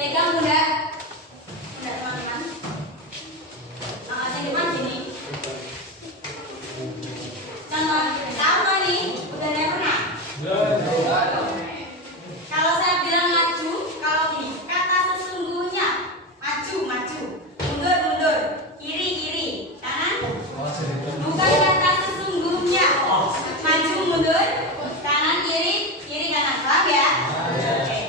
Pegang bunda. Bunda teman-teman. Angkat yang depan sini. Contoh, apa nih? Udah ada yang pernah? Kalau saya bilang maju, kalau gini, kata sesungguhnya maju, maju, mundur, mundur, kiri, kiri, kanan. Bukan kata sesungguhnya, maju, mundur, kanan, kiri, kiri, kanan. Paham ya? Oke.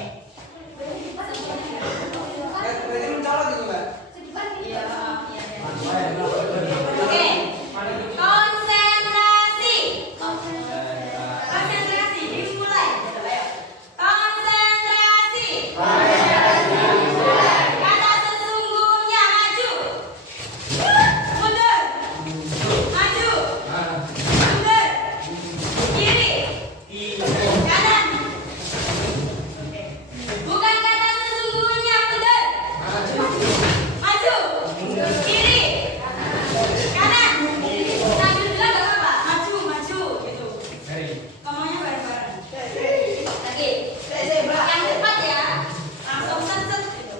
Oke. Konsentrasi. Konsentrasi dimulai. Konsentrasi. Kata sesungguhnya maju. Mundur. Maju. Mundur. Kiri. Kanan. Oke. Bukan kata sesungguhnya mundur. Maju. Kiri. Kanan. Sambil bilang gak apa-apa. Maju, maju gitu. Ngomongnya bareng-bareng. Lagi. Yang cepat ya. Langsung set gitu.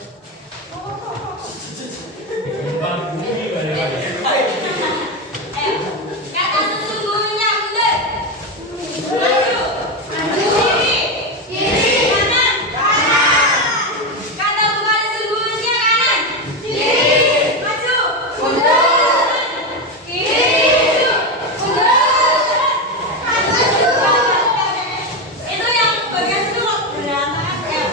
Ayo. Kata sesungguhnya mundur. Maju. Kiri. Kanan. Kata bukan sesungguhnya kanan. Maju. Kiri. Itu yang bagian itu loh, berantakan sambil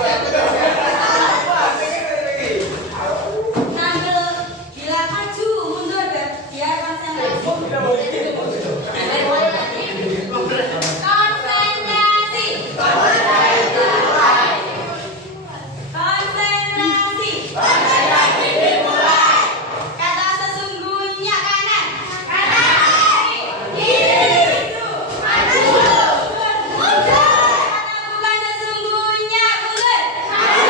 bilang maju, mundur biar konsentrasi. Konsentrasi. Konsentrasi. Kata sesungguhnya kanan. Kiri. Maju. Kata bukan sesungguhnya mundur. Kanan.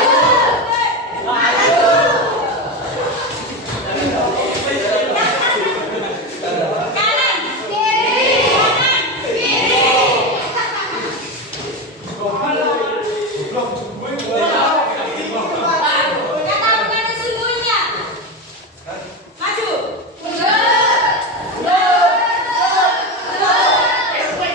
Kata bukan sesungguhnya maju. Kiri.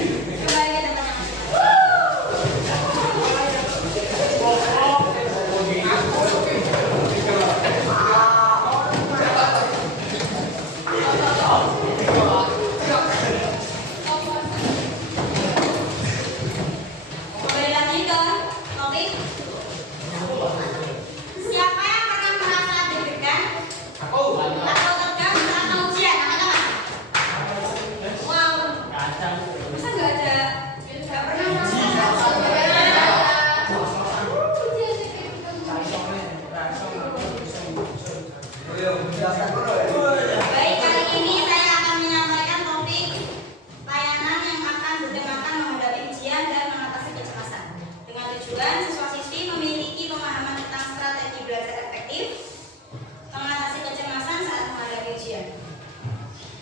Kembali ke tempatnya masing-masing. Kembali lagi ke topik. Siapa yang pernah merasa deg-degan atau tegang saat ujian? Angkat tangan. Wow. Masa nggak ada? Nggak pernah Baik, kali ini saya akan menyampaikan topik layanan yang akan bertemakan menghadapi ujian dan mengatasi kecemasan. Dengan tujuan siswa-siswi memiliki pemahaman tentang strategi belajar efektif, mengatasi kecemasan saat menghadapi ujian.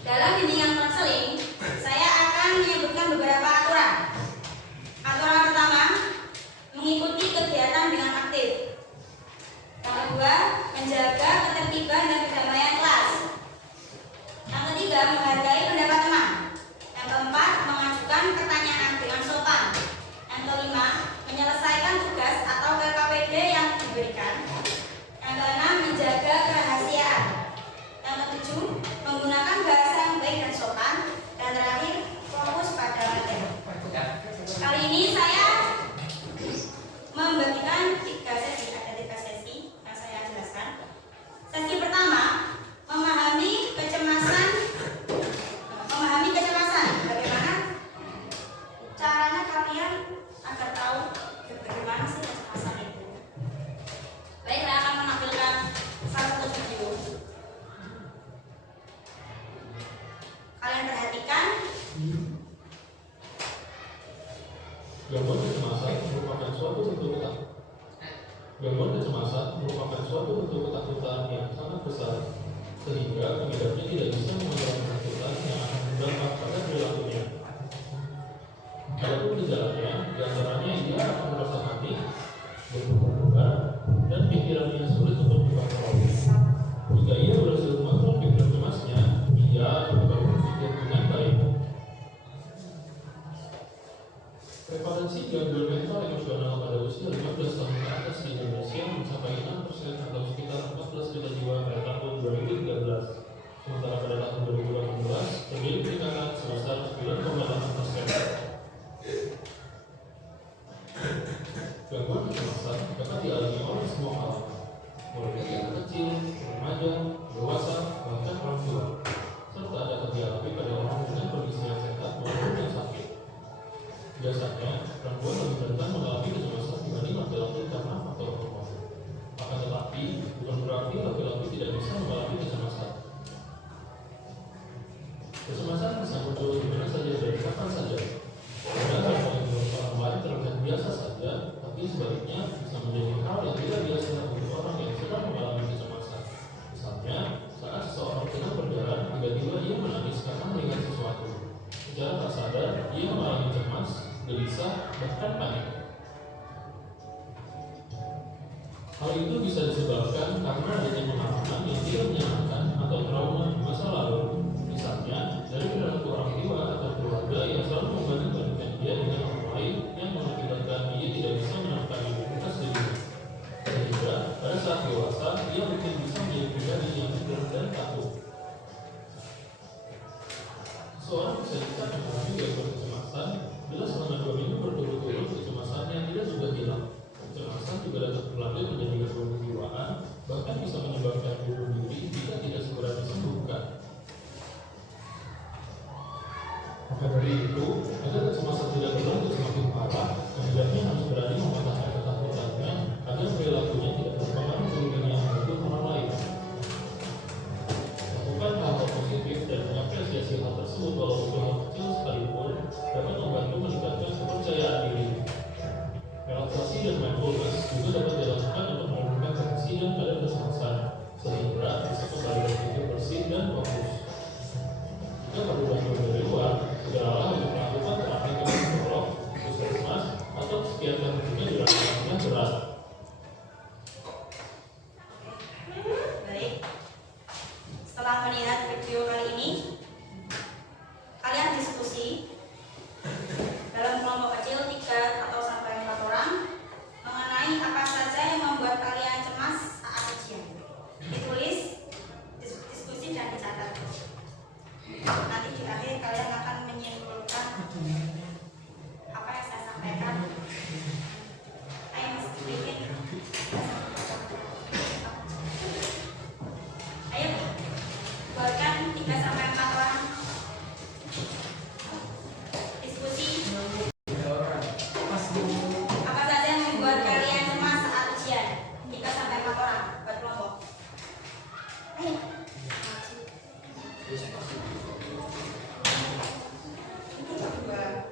Dalam bimbingan konseling, saya akan menyebutkan beberapa aturan. Aturan pertama, mengikuti kegiatan dengan aktif. Yang kedua, menjaga ketertiban dan kedamaian kelas. Yang ketiga, menghargai pendapat teman. Yang keempat, mengajukan pertanyaan dengan sopan. Yang kelima, menyelesaikan tugas atau KKPD yang diberikan. Yang keenam, menjaga kerahasiaan. Yang ketujuh, menggunakan bahasa yang baik dan sopan. Dan terakhir, fokus pada materi. Kali ini saya membagikan 3 sesi. Ada 3 sesi yang saya jelaskan. Sesi pertama, memahami kecemasan. Bagaimana caranya kalian agar tahu bagaimana sih kecemasan itu. Baik, saya akan menampilkan satu video. Kalian perhatikan. Gangguan kecemasan merupakan suatu bentuk ketakutan. Gangguan kecemasan merupakan suatu bentuk ketakutan yang sangat besar, sehingga pengidapnya tidak bisa mengontrol ketakutan yang akan berdampak pada perilakunya. muncul di mana saja dan kapan saja. Kadang hal yang menurut orang lain terlihat biasa saja, tapi sebaliknya bisa menjadi hal yang tidak biasa untuk orang yang sedang mengalami kecemasan. Misalnya, saat seseorang sedang berjalan, tiba-tiba ia menangis karena melihat sesuatu. Secara tak sadar, ia mengalami cemas, gelisah, bahkan panik. Hal itu bisa disebabkan karena adanya pengalaman yang tidak menyenangkan atau trauma di masa lalu. Misalnya, dari perilaku orang tua atau keluarga yang selalu membanding-bandingkan dia dengan orang lain yang mengakibatkan dia tidak bisa menemukan identitas dirinya. Sehingga, pada saat dewasa, ia mungkin bisa menjadi pribadi yang minder dan takut. Seseorang bisa mengalami gangguan kecemasan bila selama 2 minggu berturut-turut kecemasannya tidak juga hilang. Kecemasan juga dapat berlanjut menjadi gangguan kejiwaan, bahkan bisa menyebabkan bunuh diri jika tidak segera disembuhkan. Maka dari itu, agar kecemasan tidak berlanjut semakin parah, hendaknya harus berani mematahkan ketakutannya agar perilakunya tidak berpengaruh ke dirinya maupun orang lain. Lakukan hal-hal positif dan mengapresiasi hal tersebut walau itu hal kecil sekalipun dapat membantu meningkatkan kepercayaan diri. Relaksasi dan mindfulness juga dapat dilakukan untuk menurunkan tensi dan kadar kecemasan, sehingga bisa kembali berpikir bersih dan fokus. Jika perlu bantuan dari luar, segeralah untuk melakukan terapi ke psikolog, puskesmas, atau psikiater jika dirasakannya berat. Baik. Setelah melihat video kali ini, kalian diskusi dalam kelompok kecil 3 atau sampai 4 orang mengenai apa saja yang membuat kalian cemas saat ujian. Ditulis, diskusi dan dicatat. Nanti di akhir kalian akan menyimpulkan apa yang saya sampaikan. Ayo Mas bikin. Ayo buatkan 3 sampai 4 orang. Diskusi. Apa saja yang membuat kalian cemas saat ujian? 3 sampai 4 orang buat kelompok. Ayo. Itu kedua.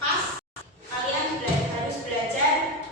Pas kalian harus belajar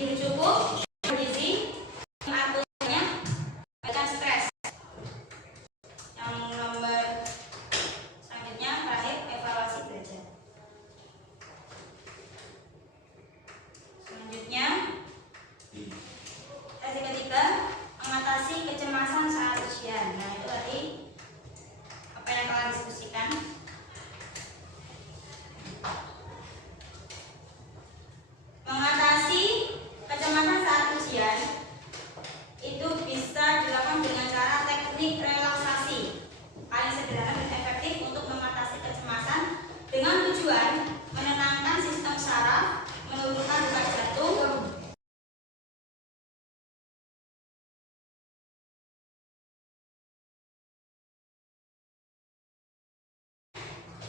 Tidur cukup, bergizi, aturnya, bukan stres. Yang nomor selanjutnya terakhir evaluasi belajar. Selanjutnya sesi ketiga mengatasi kecemasan saat ujian. Nah itu tadi apa yang kalian diskusikan. Mengatasi kecemasan saat ujian itu bisa dilakukan dengan cara teknik relaksasi paling sederhana dan efektif untuk mengatasi kecemasan dengan tujuan menenangkan sistem saraf, menurunkan detak jantung,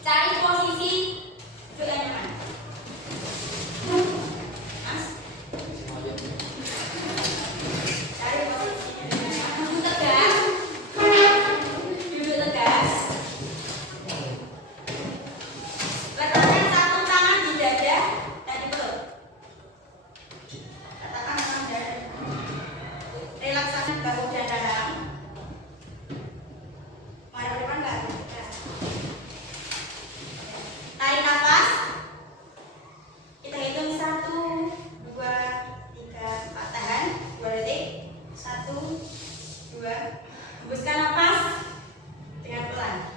cari posisi duduk yang nyaman. Mas, cari posisi yang nyaman. Duduk tegak. Duduk tegak. Letakkan satu tangan di dada dan di perut. Letakkan tangan di dada. Relaksasi bahu dan dada. Menghadap depan enggak? Tarik nafas. Kita hitung 1, 2, 3, 4. Tahan 2 detik. 1, 2. Hembuskan nafas dengan pelan.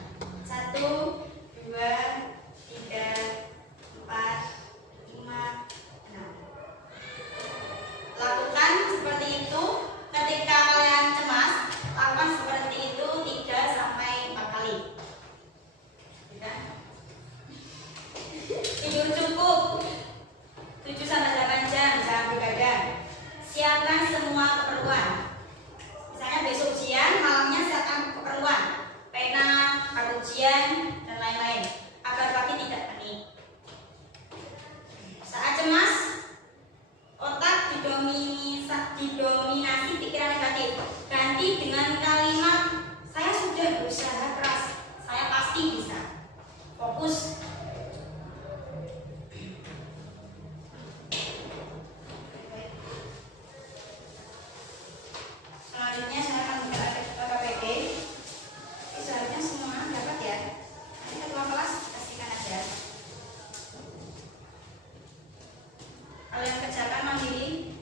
1, 2, 3, 4, 5, 6. Lakukan seperti itu ketika kalian cemas. Lakukan seperti itu 3 sampai 4 kali. Tidak? Tidur cukup 7 sampai 8 jam, jangan begadang. Siapkan semua keperluan. Misalnya besok ujian, malamnya siapkan keperluan, pena, kartu ujian, dan lain-lain, agar pagi tidak panik. Saat cemas, otak didominasi pikiran negatif. Ganti dengan kalimat, saya sudah berusaha keras, saya pasti bisa. Fokus. Selanjutnya saya akan membuka KPP. Seharusnya semua dapat ya. Nanti ketua kelas kasihkan aja. Kalian kerjakan mandiri.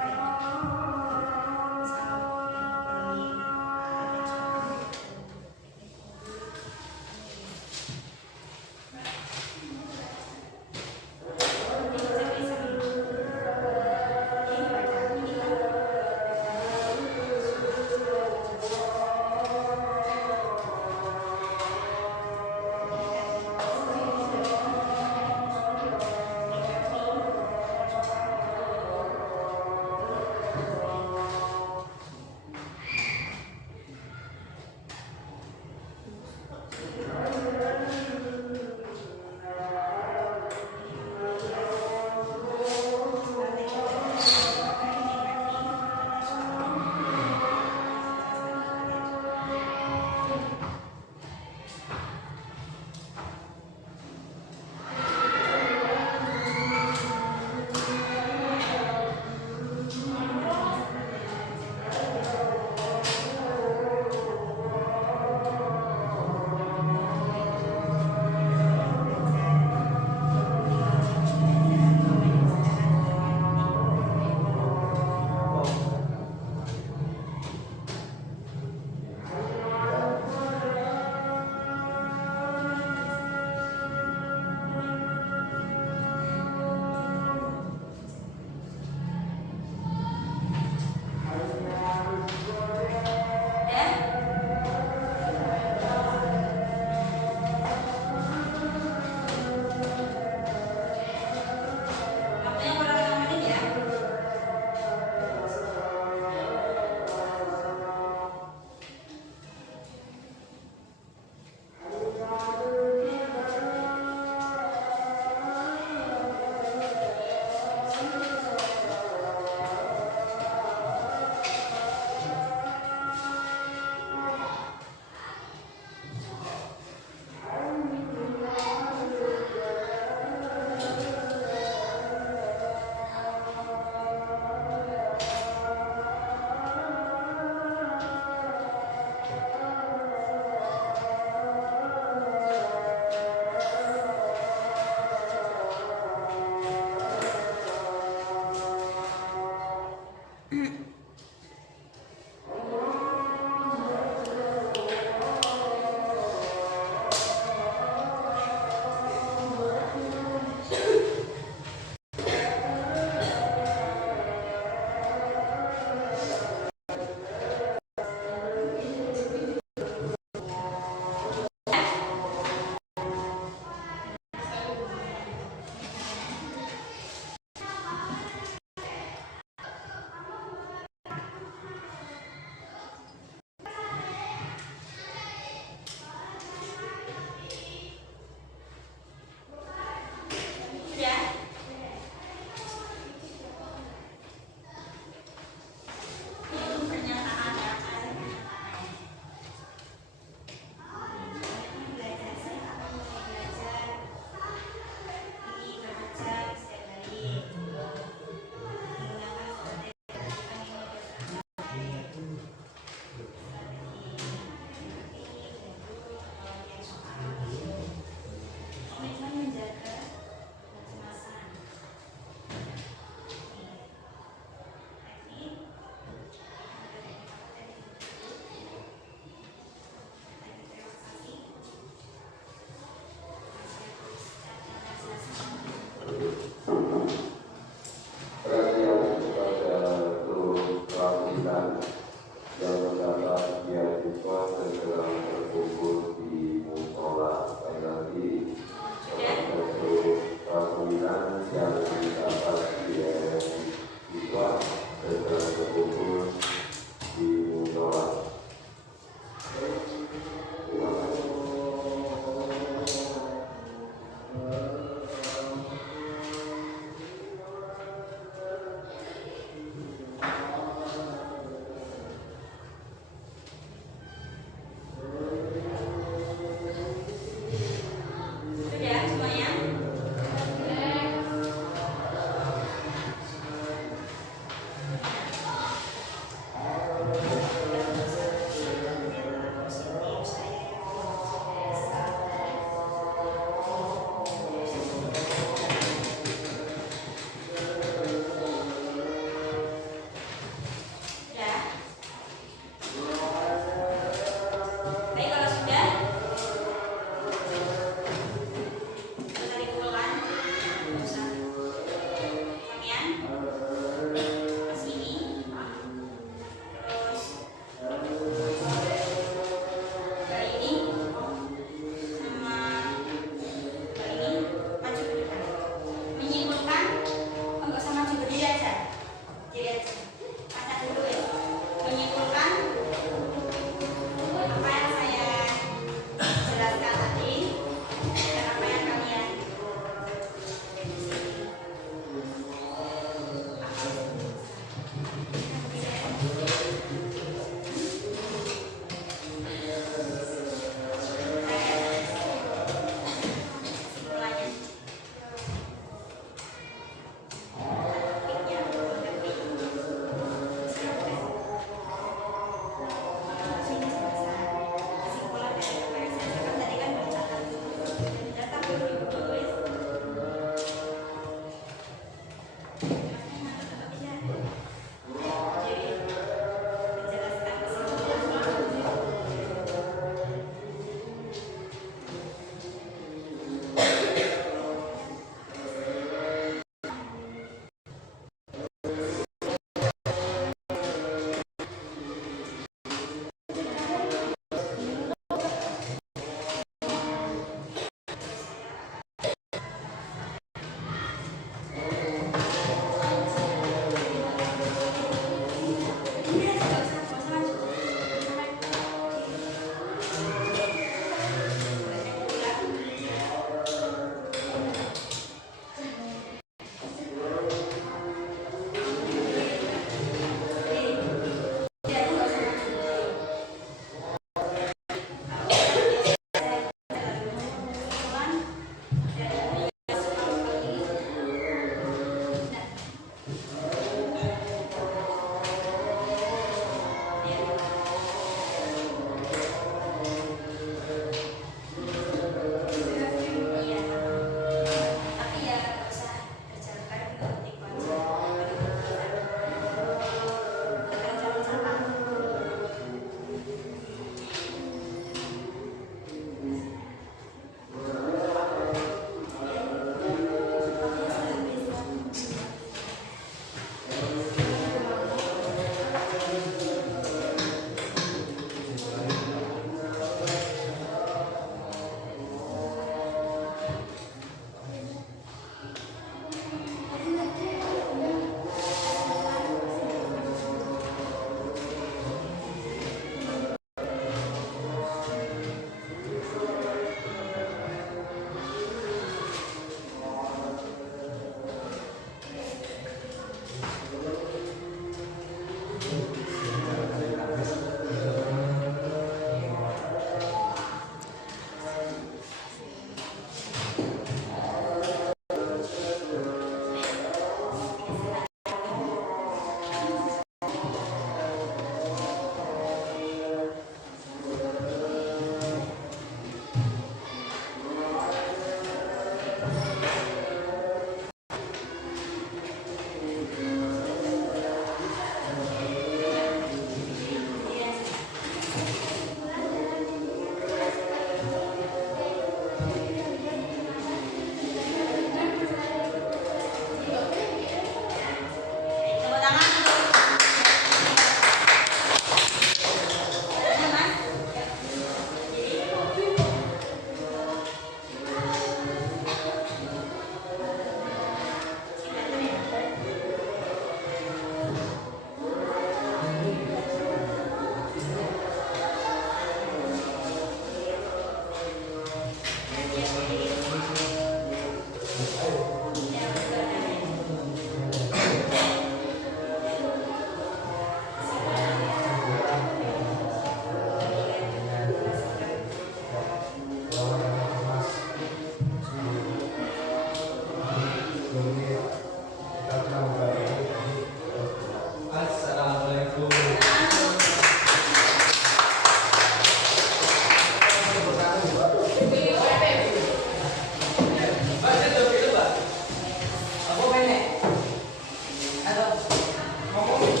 ngomong